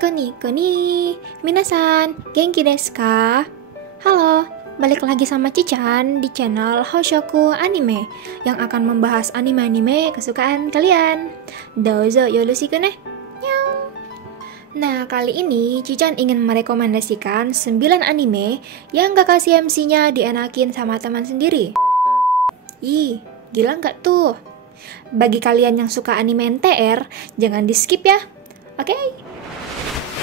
Koni koni, minasan, genki desu ka? Halo, balik lagi sama Cichan di channel Hoshoku Anime yang akan membahas anime-anime kesukaan kalian. Dozo yoroshiku ne. Nyong. Nah, kali ini Cichan ingin merekomendasikan 9 anime yang kakak CMC-nya dienakin sama teman sendiri. Ih, gila nggak tuh? Bagi kalian yang suka anime NTR, jangan di skip ya. Oke?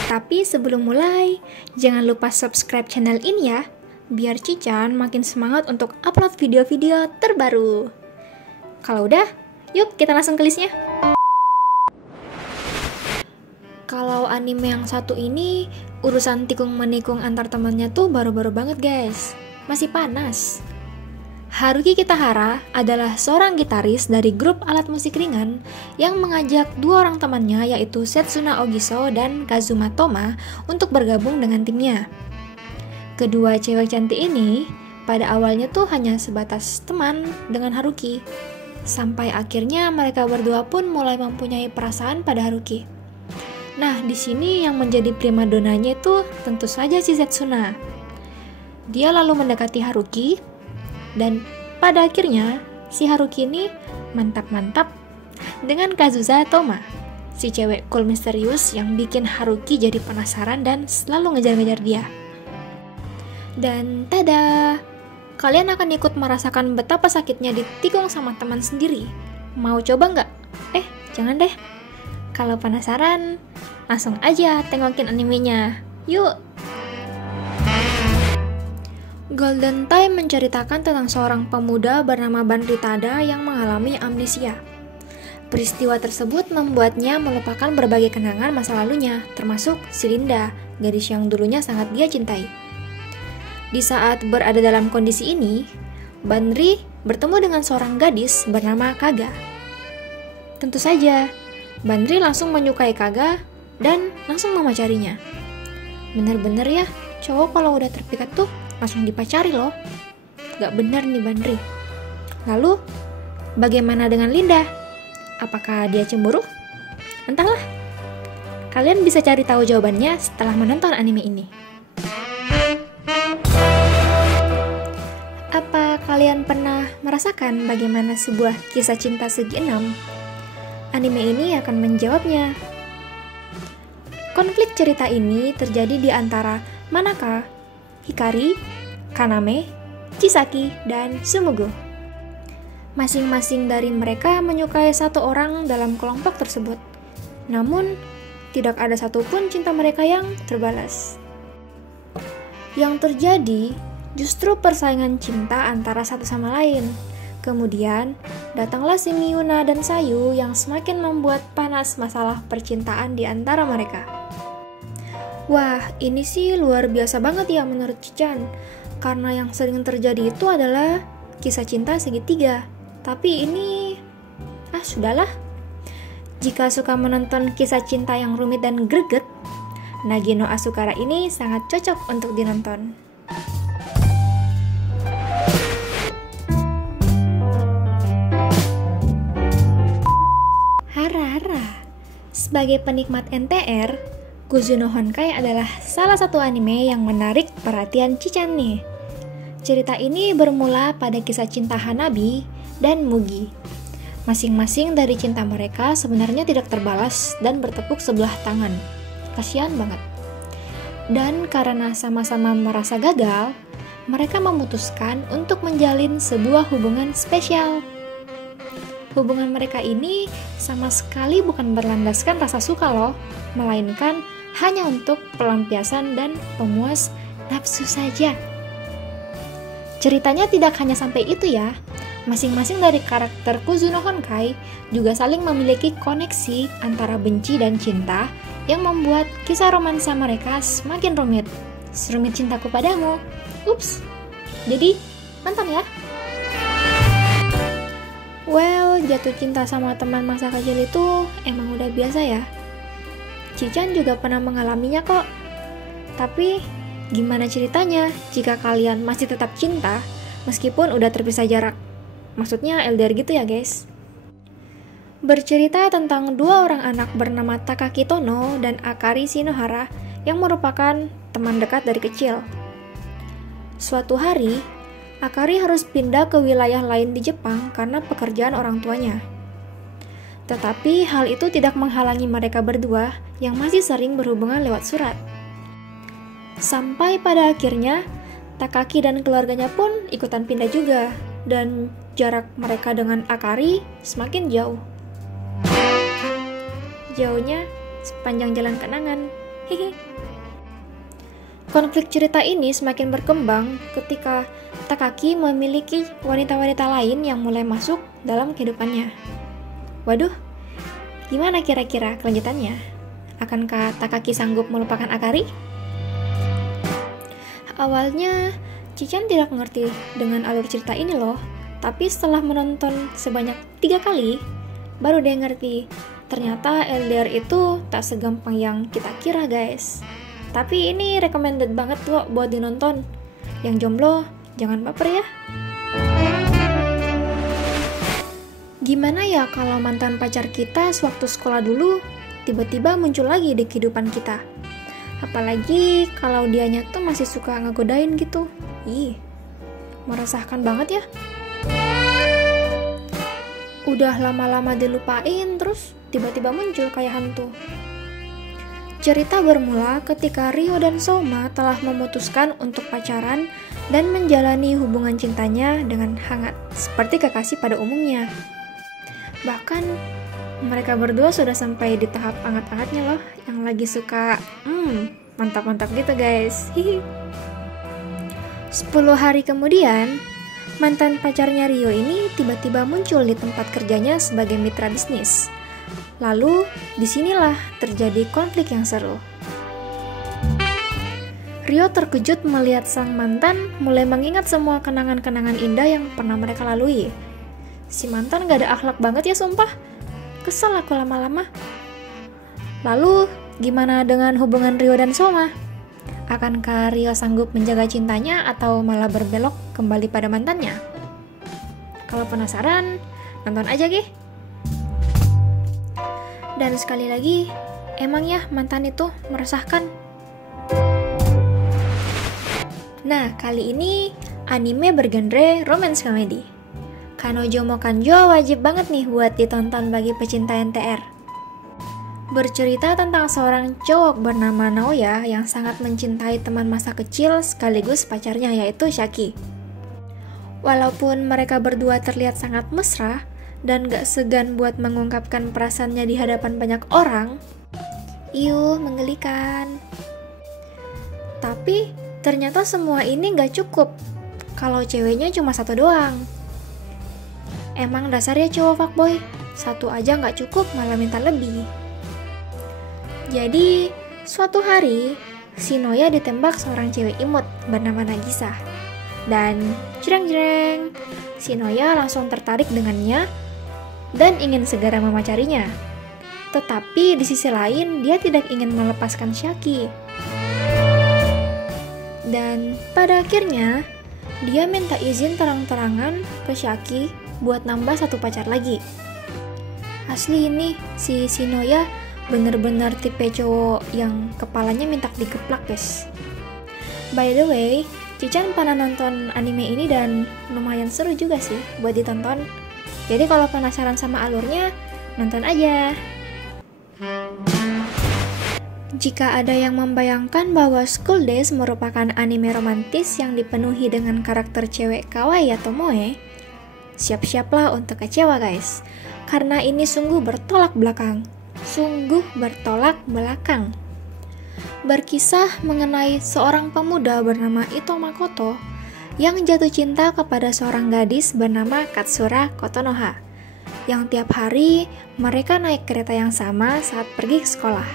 Tapi sebelum mulai, jangan lupa subscribe channel ini ya, biar Cichan makin semangat untuk upload video-video terbaru. Kalau udah, yuk kita langsung ke listnya. Kalau anime yang satu ini, urusan tikung-menikung antar temannya tuh baru-baru banget guys. Masih panas. Haruki Kitahara adalah seorang gitaris dari grup alat musik ringan yang mengajak dua orang temannya yaitu Setsuna Ogiso dan Kazuma Toma untuk bergabung dengan timnya. Kedua cewek cantik ini pada awalnya tuh hanya sebatas teman dengan Haruki. Sampai akhirnya mereka berdua pun mulai mempunyai perasaan pada Haruki. Nah, di sini yang menjadi primadonanya itu tentu saja si Setsuna. Dia lalu mendekati Haruki. Dan pada akhirnya, si Haruki ini mantap-mantap dengan Kazusa Toma, si cewek cool misterius yang bikin Haruki jadi penasaran dan selalu ngejar-ngejar dia. Dan tada! Kalian akan ikut merasakan betapa sakitnya ditikung sama teman sendiri. Mau coba nggak? Jangan deh. Kalau penasaran, langsung aja tengokin animenya. Yuk! Golden Time menceritakan tentang seorang pemuda bernama Banri Tada yang mengalami amnesia. Peristiwa tersebut membuatnya melupakan berbagai kenangan masa lalunya, termasuk si Linda, gadis yang dulunya sangat dia cintai. Di saat berada dalam kondisi ini, Banri bertemu dengan seorang gadis bernama Kaga. Tentu saja, Banri langsung menyukai Kaga dan langsung memacarinya. Bener-bener ya, cowok kalau udah terpikat tuh langsung dipacari loh. Gak bener nih Banri. Lalu, bagaimana dengan Linda? Apakah dia cemburu? Entahlah. Kalian bisa cari tahu jawabannya setelah menonton anime ini. Apa kalian pernah merasakan bagaimana sebuah kisah cinta segi 6? Anime ini akan menjawabnya. Konflik cerita ini terjadi di antara Manaka, Hikari, Kaname, Chisaki, dan Sumugo. Masing-masing dari mereka menyukai satu orang dalam kelompok tersebut. Namun, tidak ada satupun cinta mereka yang terbalas. Yang terjadi justru persaingan cinta antara satu sama lain. Kemudian, datanglah si Miyuna dan Sayu yang semakin membuat panas masalah percintaan di antara mereka. Wah, ini sih luar biasa banget ya menurut Cichan. Karena yang sering terjadi itu adalah kisah cinta segitiga. Tapi ini, sudahlah. Jika suka menonton kisah cinta yang rumit dan greget, Nagi no Asukara ini sangat cocok untuk dinonton. Hara-hara. Sebagai penikmat NTR, Kuzuno Honkai adalah salah satu anime yang menarik perhatian Cichan nih. Cerita ini bermula pada kisah cinta Hanabi dan Mugi. Masing-masing dari cinta mereka sebenarnya tidak terbalas dan bertepuk sebelah tangan. Kasian banget. Dan karena sama-sama merasa gagal, mereka memutuskan untuk menjalin sebuah hubungan spesial. Hubungan mereka ini sama sekali bukan berlandaskan rasa suka loh, melainkan hanya untuk pelampiasan dan pemuas nafsu saja. Ceritanya tidak hanya sampai itu ya. Masing-masing dari karakter Kuzuno Honkai juga saling memiliki koneksi antara benci dan cinta yang membuat kisah romansa mereka semakin rumit. Serumit cintaku padamu. Ups. Jadi, nonton ya. Well, jatuh cinta sama teman masa kecil itu emang udah biasa ya. Cichan juga pernah mengalaminya kok. Tapi, gimana ceritanya jika kalian masih tetap cinta meskipun udah terpisah jarak? Maksudnya LDR gitu ya guys. Bercerita tentang dua orang anak bernama Takaki Tono dan Akari Shinohara yang merupakan teman dekat dari kecil. Suatu hari, Akari harus pindah ke wilayah lain di Jepang karena pekerjaan orang tuanya. Tetapi hal itu tidak menghalangi mereka berdua yang masih sering berhubungan lewat surat. Sampai pada akhirnya, Takaki dan keluarganya pun ikutan pindah juga, dan jarak mereka dengan Akari semakin jauh. Jauhnya sepanjang jalan kenangan. Konflik cerita ini semakin berkembang ketika Takaki memiliki wanita-wanita lain yang mulai masuk dalam kehidupannya. Waduh, gimana kira-kira kelanjutannya? Akankah Takaki sanggup melupakan Akari? Awalnya, Cican tidak mengerti dengan alur cerita ini loh, tapi setelah menonton sebanyak 3 kali, baru dia ngerti. Ternyata LDR itu tak segampang yang kita kira, guys. Tapi ini recommended banget loh buat dinonton. Yang jomblo, jangan baper ya. Gimana ya kalau mantan pacar kita sewaktu sekolah dulu tiba-tiba muncul lagi di kehidupan kita? Apalagi kalau dianya tuh masih suka ngegodain gitu. Ih, meresahkan banget ya. Udah lama-lama dilupain, terus tiba-tiba muncul kayak hantu. Cerita bermula ketika Ryo dan Soma telah memutuskan untuk pacaran dan menjalani hubungan cintanya dengan hangat, seperti kekasih pada umumnya. Bahkan, mereka berdua sudah sampai di tahap hangat-hangatnya loh, yang lagi suka, mantap-mantap gitu guys. 10 hari kemudian, mantan pacarnya Ryo ini tiba-tiba muncul di tempat kerjanya sebagai mitra bisnis. Lalu, disinilah terjadi konflik yang seru. Ryo terkejut melihat sang mantan mulai mengingat semua kenangan-kenangan indah yang pernah mereka lalui. Si mantan gak ada akhlak banget ya sumpah. Kesel aku lama-lama. Lalu, gimana dengan hubungan Ryo dan Soma? Akankah Ryo sanggup menjaga cintanya atau malah berbelok kembali pada mantannya? Kalau penasaran, nonton aja gih. Dan sekali lagi, emang ya mantan itu meresahkan? Nah, kali ini anime bergenre romance comedy. Kanojo mo Kanjo wajib banget nih buat ditonton bagi pecinta NTR. Bercerita tentang seorang cowok bernama Naoya yang sangat mencintai teman masa kecil sekaligus pacarnya yaitu Shaki. Walaupun mereka berdua terlihat sangat mesra dan gak segan buat mengungkapkan perasaannya di hadapan banyak orang, menggelikan. Tapi ternyata semua ini gak cukup kalau ceweknya cuma satu doang. Emang dasarnya cowok fuckboy, satu aja gak cukup malah minta lebih. Jadi, suatu hari, Shinoya ditembak seorang cewek imut bernama Nagisa. Dan, jreng-jreng, Shinoya langsung tertarik dengannya dan ingin segera memacarinya. Tetapi di sisi lain, dia tidak ingin melepaskan Shaki. Dan pada akhirnya, dia minta izin terang-terangan ke Shaki buat nambah satu pacar lagi. Asli ini, si Shinoya bener-bener tipe cowok yang kepalanya minta digeplak guys. By the way, Cican pernah nonton anime ini dan lumayan seru juga sih buat ditonton. Jadi kalau penasaran sama alurnya, nonton aja. Jika ada yang membayangkan bahwa School Days merupakan anime romantis yang dipenuhi dengan karakter cewek kawaii atau moe, siap-siaplah untuk kecewa guys. Karena ini sungguh bertolak belakang. Berkisah mengenai seorang pemuda bernama Ito Makoto yang jatuh cinta kepada seorang gadis bernama Katsura Kotonoha, yang tiap hari mereka naik kereta yang sama saat pergi ke sekolah.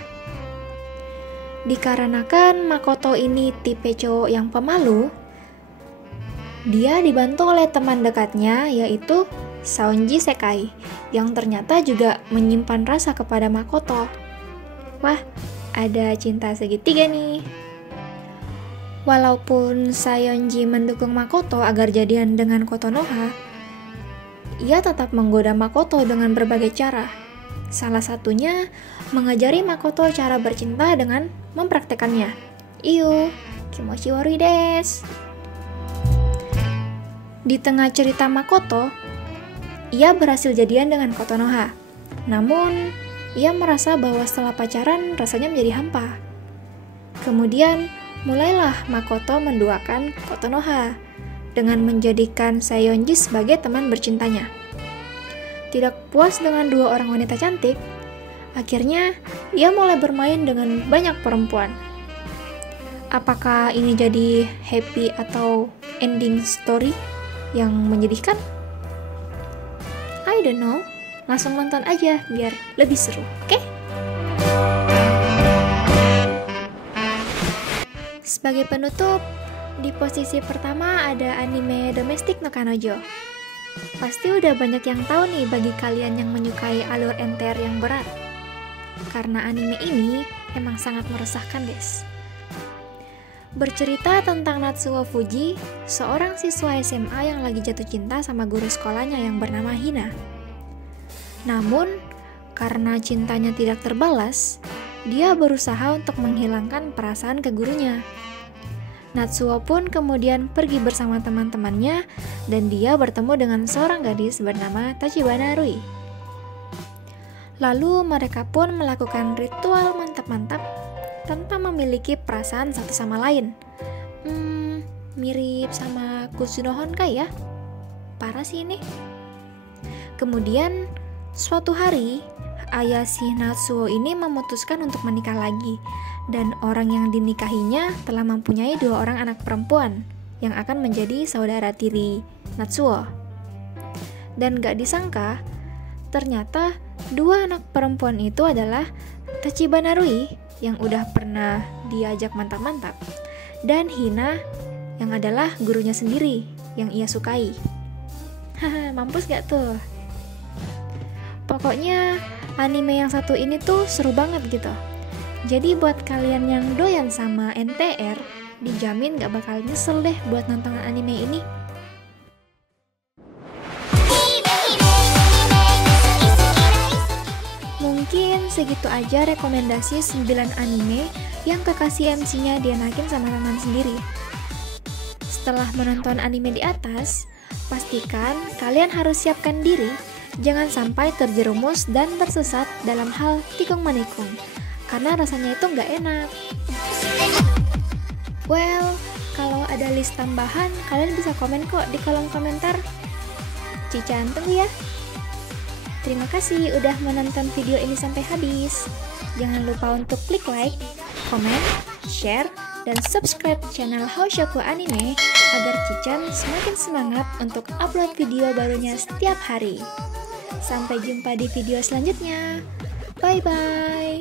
Dikarenakan Makoto ini tipe cowok yang pemalu, dia dibantu oleh teman dekatnya yaitu Saonji Sekai, yang ternyata juga menyimpan rasa kepada Makoto. Wah, ada cinta segitiga nih. Walaupun Saonji mendukung Makoto agar jadian dengan Kotonoha, ia tetap menggoda Makoto dengan berbagai cara. Salah satunya mengajari Makoto cara bercinta dengan mempraktekannya. Iu, kimochi warui desu. Di tengah cerita Makoto, ia berhasil jadian dengan Kotonoha. Namun, ia merasa bahwa setelah pacaran rasanya menjadi hampa. Kemudian, mulailah Makoto menduakan Kotonoha dengan menjadikan Saionji sebagai teman bercintanya. Tidak puas dengan dua orang wanita cantik, akhirnya ia mulai bermain dengan banyak perempuan. Apakah ini jadi happy atau ending story yang menyedihkan? I don't know. Langsung nonton aja biar lebih seru, oke? Sebagai penutup, di posisi pertama ada anime Domestic no Kanojo. Pasti udah banyak yang tahu nih bagi kalian yang menyukai alur enter yang berat. Karena anime ini emang sangat meresahkan, guys. Bercerita tentang Natsuo Fuji, seorang siswa SMA yang lagi jatuh cinta sama guru sekolahnya yang bernama Hina. Namun, karena cintanya tidak terbalas, dia berusaha untuk menghilangkan perasaan ke gurunya. Natsuo pun kemudian pergi bersama teman-temannya dan dia bertemu dengan seorang gadis bernama Tachibana Rui. Lalu mereka pun melakukan ritual mantap-mantap tanpa memiliki perasaan satu sama lain. Mirip sama Kusuno Honkai ya? Parah sih ini. Kemudian, suatu hari, ayah si Natsuo ini memutuskan untuk menikah lagi. Dan orang yang dinikahinya telah mempunyai 2 orang anak perempuan yang akan menjadi saudara tiri Natsuo. Dan gak disangka, ternyata 2 anak perempuan itu adalah Tachibana Rui yang udah pernah diajak mantap-mantap, dan Hina yang adalah gurunya sendiri yang ia sukai. Haha, mampus gak tuh? Pokoknya anime yang satu ini tuh seru banget gitu. Jadi buat kalian yang doyan sama NTR, dijamin gak bakal nyesel deh buat nonton anime ini. Mungkin segitu aja rekomendasi 9 anime yang kekasih MC-nya dienakin sama teman sendiri. Setelah menonton anime di atas, pastikan kalian harus siapkan diri jangan sampai terjerumus dan tersesat dalam hal tikung menikung. Karena rasanya itu nggak enak. Well, kalau ada list tambahan, kalian bisa komen kok di kolom komentar. Cican tunggu ya. Terima kasih udah menonton video ini sampai habis. Jangan lupa untuk klik like, komen, share, dan subscribe channel Haoshoku Anime agar Cican semakin semangat untuk upload video barunya setiap hari. Sampai jumpa di video selanjutnya. Bye-bye.